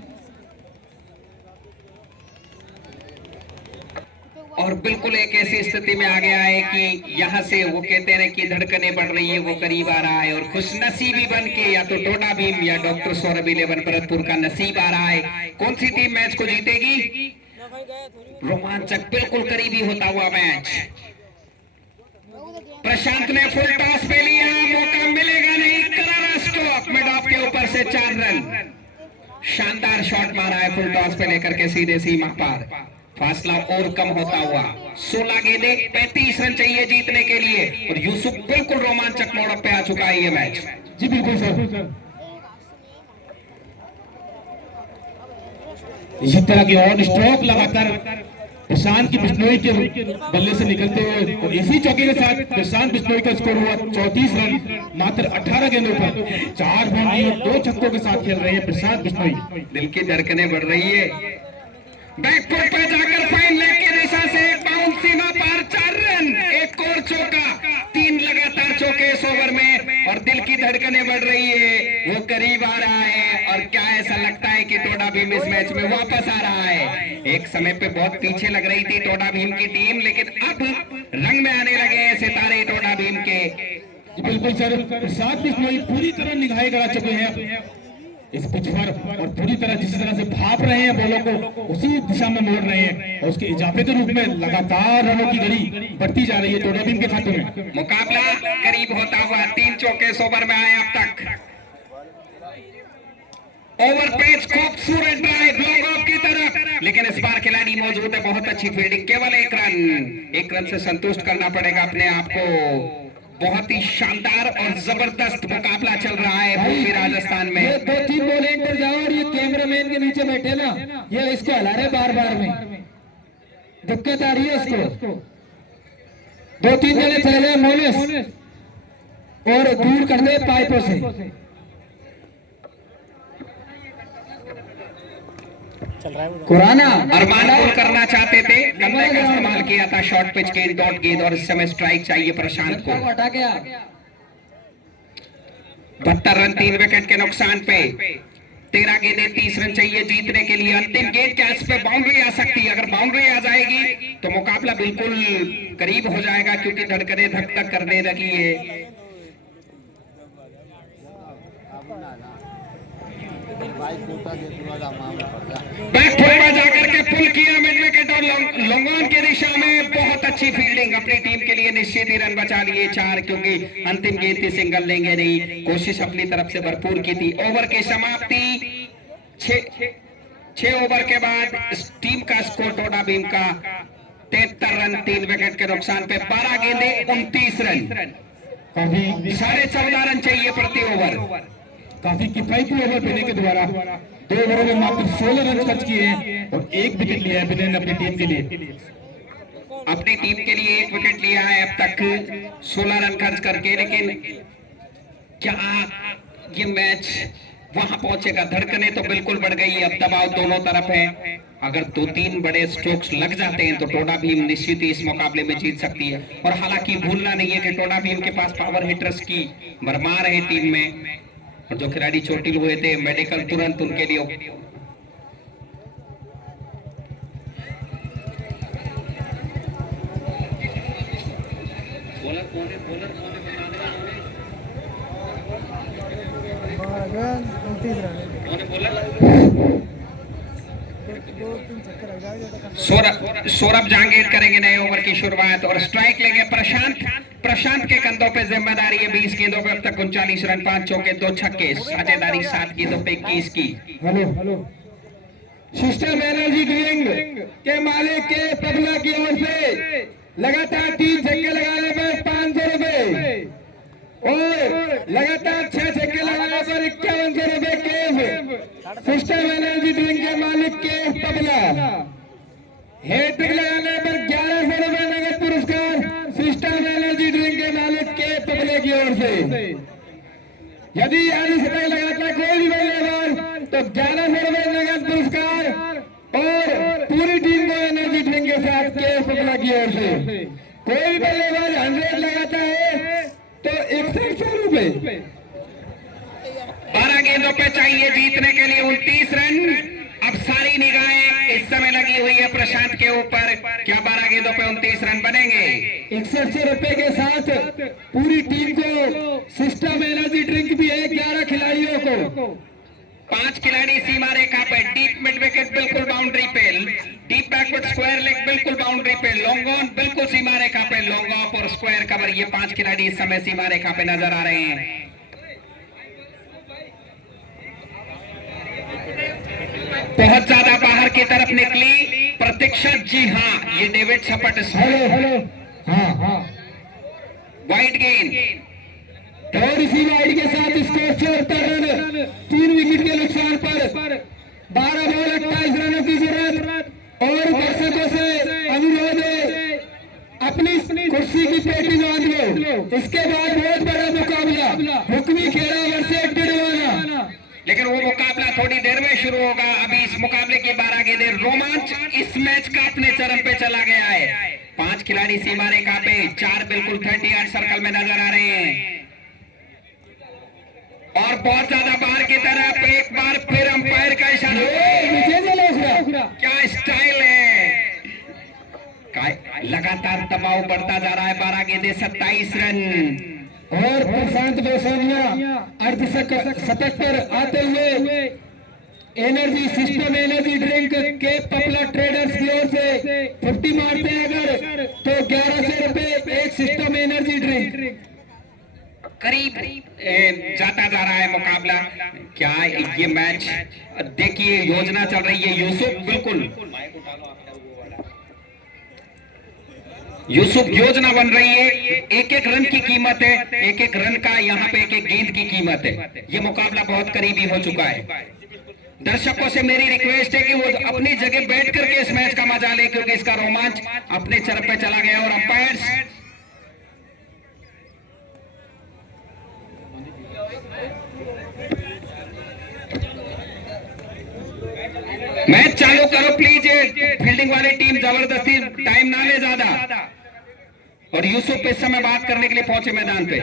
और बिल्कुल एक ऐसी स्थिति में आ गया है कि यहाँ से वो कहते हैं कि धड़कने बढ़ रही है, वो करीब आ रहा है, और खुशनसीबी बन के या तो टोडा भीम या डॉक्टर सौरभ 11 भरतपुर का नसीब आ रहा है। कौन सी टीम मैच को जीतेगी? रोमांचक, बिल्कुल करीबी होता हुआ मैच। प्रशांत ने फुल टॉस पे लिया, मौका मिलेगा नहीं, करारा स्टॉप, मिड ऑफ के ऊपर से 4 रन। शानदार शॉट मारा है फुल टॉस पे लेकर के सीधे सीमा पार। फासला और कम होता हुआ 16 गेंदें 35 रन चाहिए जीतने के लिए, और यूसुफ बिल्कुल रोमांचक मोड़ पे आ चुका है ये मैच। जी बिल्कुल सर, इसी तरह के और स्ट्रोक लगातार प्रशांत की बिश्नोई के बल्ले से निकलते हुए, और इसी चौके के साथ प्रशांत बिश्नोई का स्कोर हुआ 34 रन मात्र 18 गेंदों पर। 4 बाउंड्री और 2 छक्कों के साथ खेल रहे हैं प्रशांत बिश्नोई। दिल की धड़कनें बढ़ रही है। बैकफुट पे जाकर फाइन लेग की दिशा से बाउंस, सीमा पार 4 रन, एक और चौका, 3 लगातार चौके इस ओवर में, और दिल की धड़कनें बढ़ रही है, वो करीब आ रहा है। और क्या ऐसा लगता है कि टोडा भीम इस मैच में वापस आ रहा है? एक समय पे बहुत पीछे लग रही थी टोडा भीम की टीम, लेकिन अब रंग में आने लगे हैं सितारे टोडा भीम के। बिल्कुल सर, प्रशांत बिश्नोई पूरी तरह निगाहें गड़ा चुके हैं इस पिच पर और पूरी तरह जिस तरह से भाप रहे हैं बॉलों को उसी दिशा में मोड़ रहे हैं और उसके इजाफे के रूप में लगातार रनों की घड़ी बढ़ती जा रही है टोडा भीम के खाते में। मुकाबला करीब होता हुआ 3 चौके इस ओवर में आए अब तक। ओवर पेच खूबसूरत ड्राइव लॉन्ग ऑफ की तरफ, लेकिन इस बार खिलाड़ी मौजूद है, बहुत अच्छी फील्डिंग, केवल एक रन से संतुष्ट करना पड़ेगा अपने आप को। बहुत ही शानदार और जबरदस्त मुकाबला चल रहा है पूर्वी राजस्थान में। ये 2-3 बॉलिंग पर जाओ और ये कैमरामैन के नीचे बैठे ना, ये इसको हला रहे बार बार में, दिक्कत आ रही है उसको। 2-3 जने चले मोनेस और दूर कर दे पाइपों से। कुराना अरमान गोल करना चाहते थे, कंधे का इस्तेमाल किया था, शॉर्ट पिच गेंद, डॉट गेंद, और इस समय स्ट्राइक चाहिए प्रशांत को। हटा गया 72 रन 3 विकेट के नुकसान पे, 13 गेंदें 30 रन चाहिए जीतने के लिए। अंतिम गेंद क्या इस पे बाउंड्री आ सकती है? अगर बाउंड्री आ जाएगी तो मुकाबला बिल्कुल करीब हो जाएगा, क्योंकि धड़कने धक धक करने लगी है। बैकफुट में जाकर के पुल किया मिड विकेट और लॉन्गॉन की दिशा में बहुत अच्छी फील्डिंग, अपनी टीम के लिए निश्चित ही रन बचा लिए 4, क्योंकि अंतिम गेंद थी, सिंगल लेंगे नहीं, कोशिश अपनी तरफ से भरपूर की थी। ओवर की समाप्ति 6 ओवर के बाद इस टीम का स्कोर टोडा भीम का 73 रन 3 विकेट के नुकसान पे, 12 गेंदे 29 रन, काफी 14.5 रन चाहिए प्रति ओवर। काफी किफायती ओवर देने के द्वारा 2 ओवरों में मात्र 16 रन खर्च किए हैं और 1 विकेट लिया है विनय ने अपनी टीम के लिए। अपनी टीम के लिए 1 विकेट लिया है अब तक 16 रन खर्च करके। लेकिन क्या ये मैच वहां पहुंचेगा? धड़कने तो बिल्कुल बढ़ गई है, अब दबाव दोनों तरफ है। अगर 2-3 बड़े स्ट्रोक्स लग जाते हैं तो टोडा भीम निश्चित ही इस मुकाबले में जीत सकती है। और हालांकि भूलना नहीं है कि टोडा भीम के पास पावर हिटर्स की भरमार है टीम में, और जो खिलाड़ी चोटिल हुए थे मेडिकल तुरंत उनके लिए सौरभ जहांगीर करेंगे नए ओवर की शुरुआत और स्ट्राइक लेंगे प्रशांत के कंधों पे जिम्मेदारी है। 20 गेंदों पे अब तक 39 रन, 5 चौके 2 छक्के, साझेदारी 7 गेंदों पे 21 की। हेलो सिस्टम एनर्जी ड्रिंक के मालिक के पगला की ओर से लगातार 3 छक्के लगाने पर 500 रुपए और लगातार 6 छक्के लगाने पर 5100 रुपए केफ। सिस्टम एनर्जी ड्रिंक के मालिक के पगला हैट्रिक लगाने पर 1100 रुपए नगद पुरस्कार सिस्टम एनर्जी ड्रिंक के मालिक के पगले की ओर से। यदि यानी शतक लगाता कोई भी बल्लेबाज तो 1100 रुपए नगद पुरस्कार और पूरी टीम को एनर्जी ड्रिंक के साथ के पगला की ओर से। कोई भी बल्लेबाज 100 लगाता है तो 6100 रुपए। 12 गेंदों पे चाहिए जीतने के लिए 29 रन। अब सारी निगाहें इस समय लगी हुई है प्रशांत के ऊपर, क्या 12 गेंदों पे 29 रन बनेंगे? 6100 रुपए के साथ पूरी टीम को सिस्टम एनर्जी ड्रिंक भी है 11 खिलाड़ियों को। 5 खिलाड़ी सीमा रेखा पे, डीप मिड विकेट बिल्कुल बाउंड्री पे, डीप बैकवर्ड स्क्वायर लेग बिल्कुल बाउंड्री पे, लॉन्ग ऑन बिल्कुल सीमा रेखा पे, लॉन्ग ऑफ और स्क्वायर कवर, ये 5 खिलाड़ी इस समय सीमा रेखा पे नजर आ रहे हैं। बहुत ज्यादा बाहर की तरफ निकली प्रतीक्षा, जी हाँ, ये डेविड सपट वाइड गेंद और इसी वाइड के साथ स्कोर 74 रन 3 विकेट के नुकसान पर 12 बॉल 28 रनों की जरूरत। और दर्शकों से अनुरोध है अपनी कुर्सी की पेटी बांध लो, इसके बाद बहुत बड़ा मुकाबला हुक्मी खेड़ा वर्सेस डिडवाना। लेकिन वो मुकाबला थोड़ी देर में शुरू होगा। अभी इस मुकाबले की 12 गेंदें, रोमांच इस मैच का अपने चरम पे चला गया है। 5 खिलाड़ी सीमा रेखा पे, 4 बिल्कुल 38 सर्कल में नजर आ रहे हैं और बहुत ज्यादा बाहर की तरफ। एक बार फिर अंपायर का इशारा, क्या स्टाइल है, लगातार दबाव बढ़ता जा रहा है। 12 गेंदें 27 रन, और प्रशांत बेसानिया अर्धशतक पर आते हुए एनर्जी सिस्टम एनर्जी ड्रिंक के पॉपुलर ट्रेडर्स की ओर से 50 मारते हैं अगर तो 1100 रुपए एक सिस्टम एनर्जी ड्रिंक। करीब जाता जा रहा है मुकाबला। क्या ये मैच देखिए, योजना चल रही है यूसुफ, बिल्कुल यूसुफ योजना बन रही है। एक एक रन की कीमत है, एक एक रन का यहाँ पे एक एक गेंद की कीमत है। ये मुकाबला बहुत करीबी हो चुका है। दर्शकों से मेरी रिक्वेस्ट है कि वो अपनी जगह बैठ करके इस मैच का मजा ले, क्योंकि इसका रोमांच अपने चरम पे चला गया। और अंपायर्स मैच चालू करो प्लीज। फील्डिंग वाली टीम जबरदस्ती टाइम ना ले ज्यादा। और यूसुफ इस समय बात करने के लिए पहुंचे मैदान पे।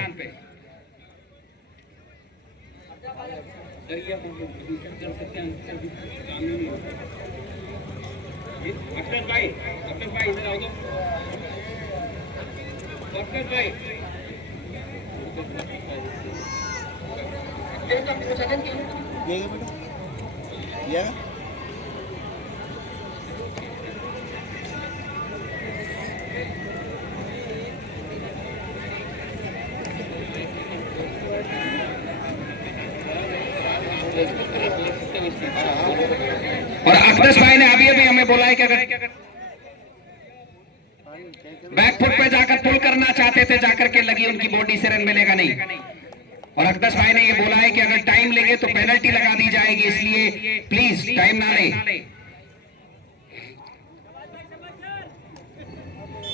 अक्षर भाई इधर आओ तो। अक्षर भाई और अखिलेश भाई ने अभी हमें बोला है कि अगर बैकफुट पे जाकर पुल करना चाहते थे, जाकर के लगी उनकी बॉडी से रन मिलेगा नहीं। और अखिलेश भाई ने ये बोला है कि अगर टाइम लेंगे तो पेनल्टी लगा दी जाएगी, इसलिए प्लीज टाइम ना ले।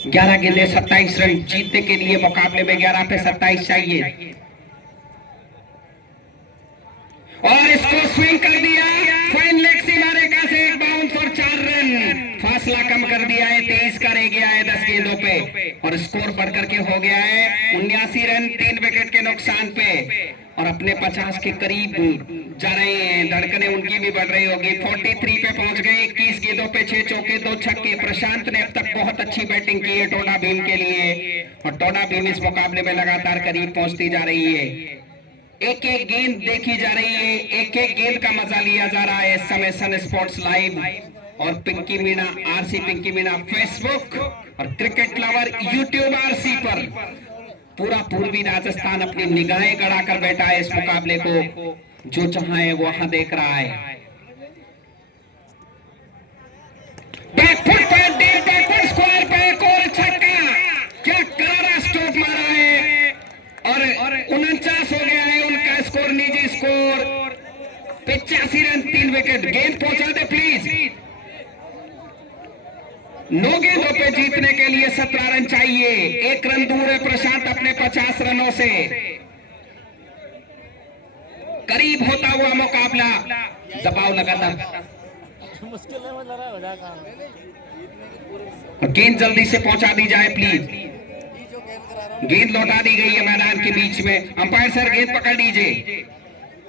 11 गेंदे 27 रन जीतने के लिए मुकाबले में 11 पे 27 चाहिए। और इसको स्विंग कर दिया, फाइन लेग सीमा रेखा से एक बाउंस और 4 रन। फासला कम कर दिया है, 23 का रह गया है 10 गेंदों पे। और स्कोर बढ़ करके हो गया है 79 रन 3 विकेट के नुकसान पे। और अपने 50 के करीब जा रहे हैं, धड़कनें उनकी भी बढ़ रही होगी। 43 पे पहुंच गए, 21 गेंदों पे 6 चौके 2 छक्के। प्रशांत ने अब तक बहुत अच्छी बैटिंग की है टोडा भीम के लिए। और टोडा भीम इस मुकाबले में लगातार करीब पहुंचती जा रही है। एक एक गेंद देखी जा रही है, एक एक गेंद का मजा लिया जा रहा है इस समय सन स्पोर्ट्स लाइव और पिंकी मीणा आरसी पिंकी मीणा फेसबुक और क्रिकेट लवर यूट्यूब आरसी पर। पूरा पूर्वी राजस्थान अपनी निगाहें गड़ा कर बैठा है इस मुकाबले को, जो चाहे वहां देख रहा है। बैकफुट पर बैकफुट स्क्वायर पे एक और छक्का, क्या करारा स्ट्रोक मारा है। और 49 हो गया है उनका स्कोर, निजी स्कोर 85 रन 3 विकेट। गेंद पहुंचा दे प्लीज। 9 गेंदों पे जीतने के लिए 17 रन चाहिए। 1 रन दूर है प्रशांत अपने 50 रनों से। करीब होता हुआ मुकाबला, दबाव लगातार। मुश्किल है, लग रहा है वजह का। गेंद जल्दी से पहुंचा दी जाए प्लीज। गेंद लौटा दी गई है मैदान के बीच में। अंपायर सर गेंद पकड़ लीजिए।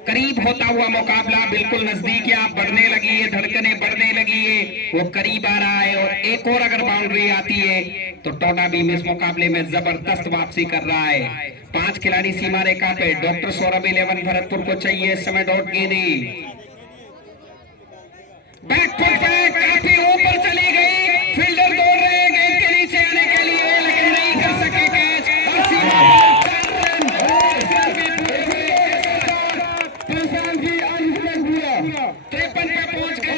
करीब होता हुआ मुकाबला, बिल्कुल नजदीक आप बढ़ने लगी है, धड़कनें बढ़ने लगी है, वो करीब आ रहा है। और एक और अगर बाउंड्री आती है तो टोडा भीम इस मुकाबले में जबरदस्त वापसी कर रहा है। 5 खिलाड़ी सीमा रेखा पे। डॉक्टर सौरभ 11 भरतपुर को चाहिए इस समय डॉट गेंदें। बैकफुट पे काफी ऊपर चली गई, फील्डर दौड़ रहे हैं गेंद के नीचे आने के लिए, लेकिन नहीं कर सके कैच। 53 पे पहुंच गए।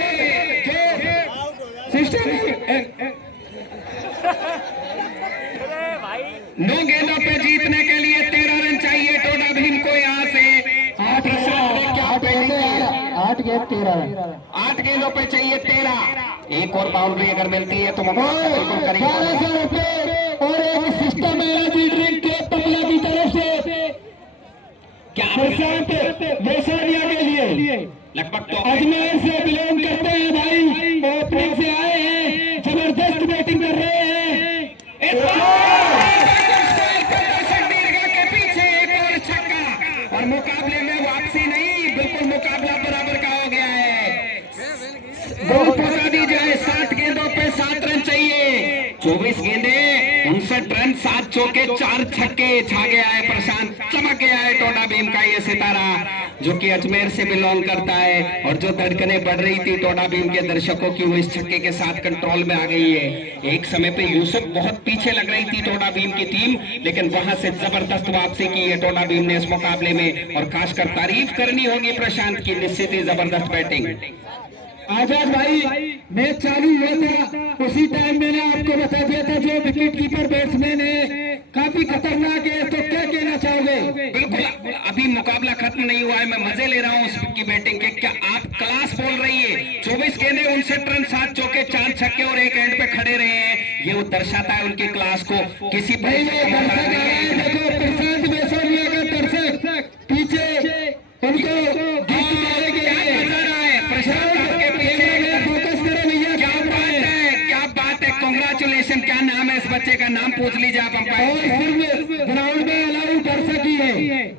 9 गेंदों पे जीतने के लिए 13 रन चाहिए टोडा भीम को। यहाँ से 8 गेंद 13 रन, 8 गेंदों पे चाहिए 13। एक और बाउंड्री अगर मिलती है तो बिल्कुल करीब। और एक सिस्टम एनर्जी ड्रिंक के पगला की तरफ से क्या प्रशांत बेसानिया के लिए लगभग तो अजमेर से बिलोंग करते हैं भाई, ओपनिंग से आए हैं, जबरदस्त बैटिंग कर रहे हैं। के पीछे एक और छक्का और मुकाबले में वापसी नहीं, बिल्कुल मुकाबला बराबर का हो गया है। बॉल पहुंचा दी जाए। 60 गेंदों पे 7 रन चाहिए। 24 गेंदे 59 रन 7 चौके 4 छक्के। छा गया है प्रशांत। भीम का ये सितारा जो कि अजमेर से बिलोंग करता है और जो धड़कनें बढ़ रही थी टोडा भीम के दर्शकों की, वो इस छक्के के साथ कंट्रोल में आ गई है। एक समय पे यूसुफ बहुत पीछे लग रही थी टोडा भीम की टीम, लेकिन वहां से जबरदस्त वापसी की है टोडा भीम ने इस मुकाबले में, और खासकर तारीफ करनी होगी प्रशांत की, निश्चित ही जबरदस्त बैटिंग। आजाद भाई मैच चालू हुआ था उसी टाइम मैंने आपको बता दिया था जो विकेट कीपर बैट्समैन है काफी खतरनाक है, तो क्या कहना चाहोगे? बिल्कुल, अभी मुकाबला खत्म नहीं हुआ है, मैं मजे ले रहा हूँ उसकी बैटिंग के। क्या आप क्लास बोल रही है? 24 गेंदे 59 रन 7 चौके 4 छक्के और 1 एंड पे खड़े रहे हैं, ये वो दर्शाता है उनकी क्लास को। किसी भाई वो दर्शक देखो प्रशांत बेसोनिया का दर्शक पीछे उनको कांग्रेचुलेशन। क्या नाम है इस बच्चे का? नाम पूछ लीजिए आप अंपायर। ग्राउंड में अलाउ दर्शक ही है,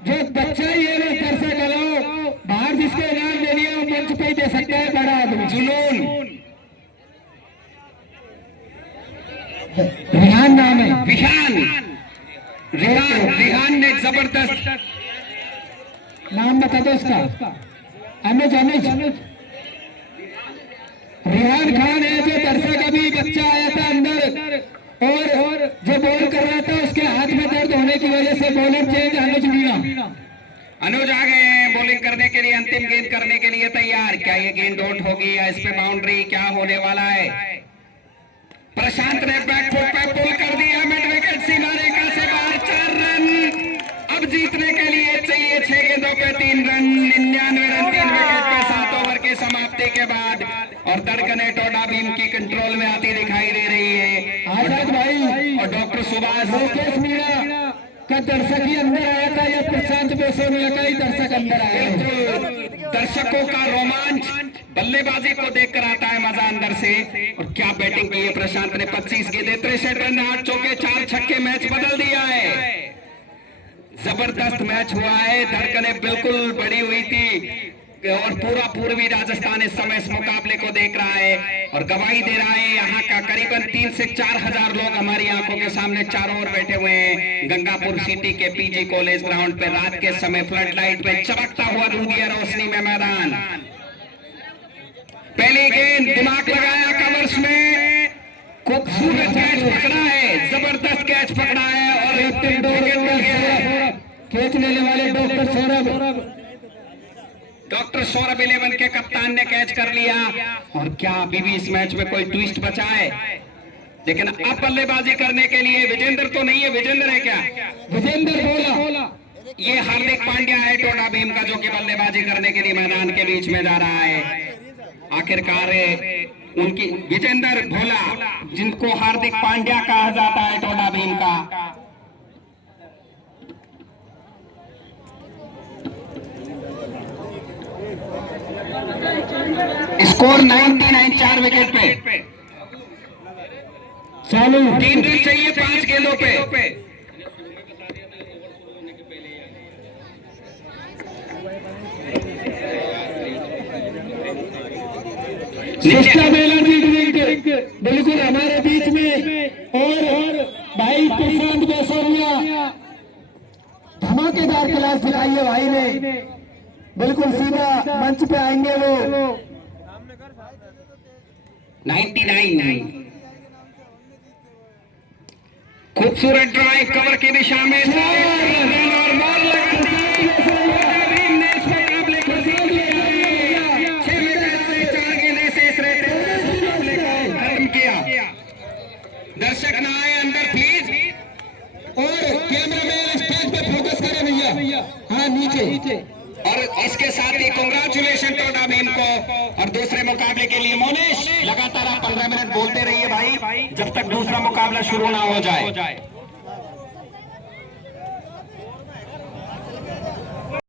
जो बच्चा ही है वो दर्शक अलाउ, बाहर जिसको इनाम दे दिया वो मंच पे ही दे सकता है बड़ा आदमी। जुनून रिहान नाम है, रिहान ने जबरदस्त नाम बता दो उसका। अनुज रिहान खान है जो दर्शक, अभी बच्चा आया था अंदर और जो बॉल कर रहा था उसके हाथ में दर्द होने की वजह से बॉलर चेंज अनुज मीना। अनुज आ गए हैं बॉलिंग करने के लिए, अंतिम गेंद करने के लिए तैयार। क्या ये गेंद आउट होगी या इस पे बाउंड्री, क्या होने वाला है? प्रशांत ने बैकफुट पे पुल कर दिया, मिड विकेट सीमा रेखा से बाहर, 4 रन। अब जीतने के लिए चाहिए 6 गेंदों पे 3 रन, 99 रन 3 विकेट पे 7 ओवर की समाप्ति के बाद, और धड़कने टोडा भीम की कंट्रोल में आती दिखाई दे रही है। आजाद भाई और डॉक्टर सुभाष लोकेश मीणा का दर्शक ही अंदर आया था या प्रशांत बेसोनिया का ही दर्शक अंदर आया? दर्शकों का रोमांच बल्लेबाजी को देखकर आता है मजा अंदर से। और क्या बैटिंग की है प्रशांत ने, 25 गेंदें 63 रन 8 चौके 4 छक्के, मैच बदल दिया है। जबरदस्त मैच हुआ है, धड़कनें बिल्कुल बढ़ी हुई थी और पूरा पूर्वी राजस्थान इस समय इस मुकाबले को देख रहा है और गवाही दे रहा है। यहाँ का करीबन 3 से 4 हजार लोग हमारी आंखों के सामने चारों ओर बैठे हुए हैं गंगापुर सिटी के पीजी कॉलेज ग्राउंड पे। रात के समय फ्लड लाइट में चमकता हुआ दूधिया रोशनी में मैदान। पहली गेंद दिमाग लगाया कवर्स में, खूबसूरत कैच पकड़ा है, जबरदस्त कैच पकड़ा है और कैच लेने वाले डॉक्टर सौरभ 11 के कप्तान ने कैच कर लिया। और क्या अभी भी इस मैच में कोई ट्विस्ट बचा है? लेकिन अब बल्लेबाजी करने के लिए विजेंद्र तो नहीं है, विजेंद्र है क्या? विजेंद्र बोला ये हार्दिक पांड्या है टोडा भीम का, जो कि बल्लेबाजी करने के लिए मैदान के बीच में जा रहा है। आखिरकार उनकी विजेंद्र भोला, जिनको हार्दिक पांड्या कहा जाता है टोडा भीम का। स्कोर 99, 4 विकेट पे चालू, 3 रन चाहिए 5 गेंदों पे। बिल्कुल हमारे बीच में और भाई प्रशांत बेसोनिया धमाकेदार क्लास दिखाई है भाई ने, बिल्कुल सीधा मंच पे आएंगे वो। 99 खूबसूरत ड्राइव कवर की दिशा में दर्शक ना आए अंदर प्लीज, और कैमरामैन स्टेज पे फोकस करे भैया, हाँ नीचे। और इसके साथ ही कांग्रेचुलेशन टोडा भीम को। और दूसरे मुकाबले के लिए मोनेश लगातार आप 15 मिनट बोलते रहिए भाई, जब तक दूसरा मुकाबला शुरू ना हो जाए।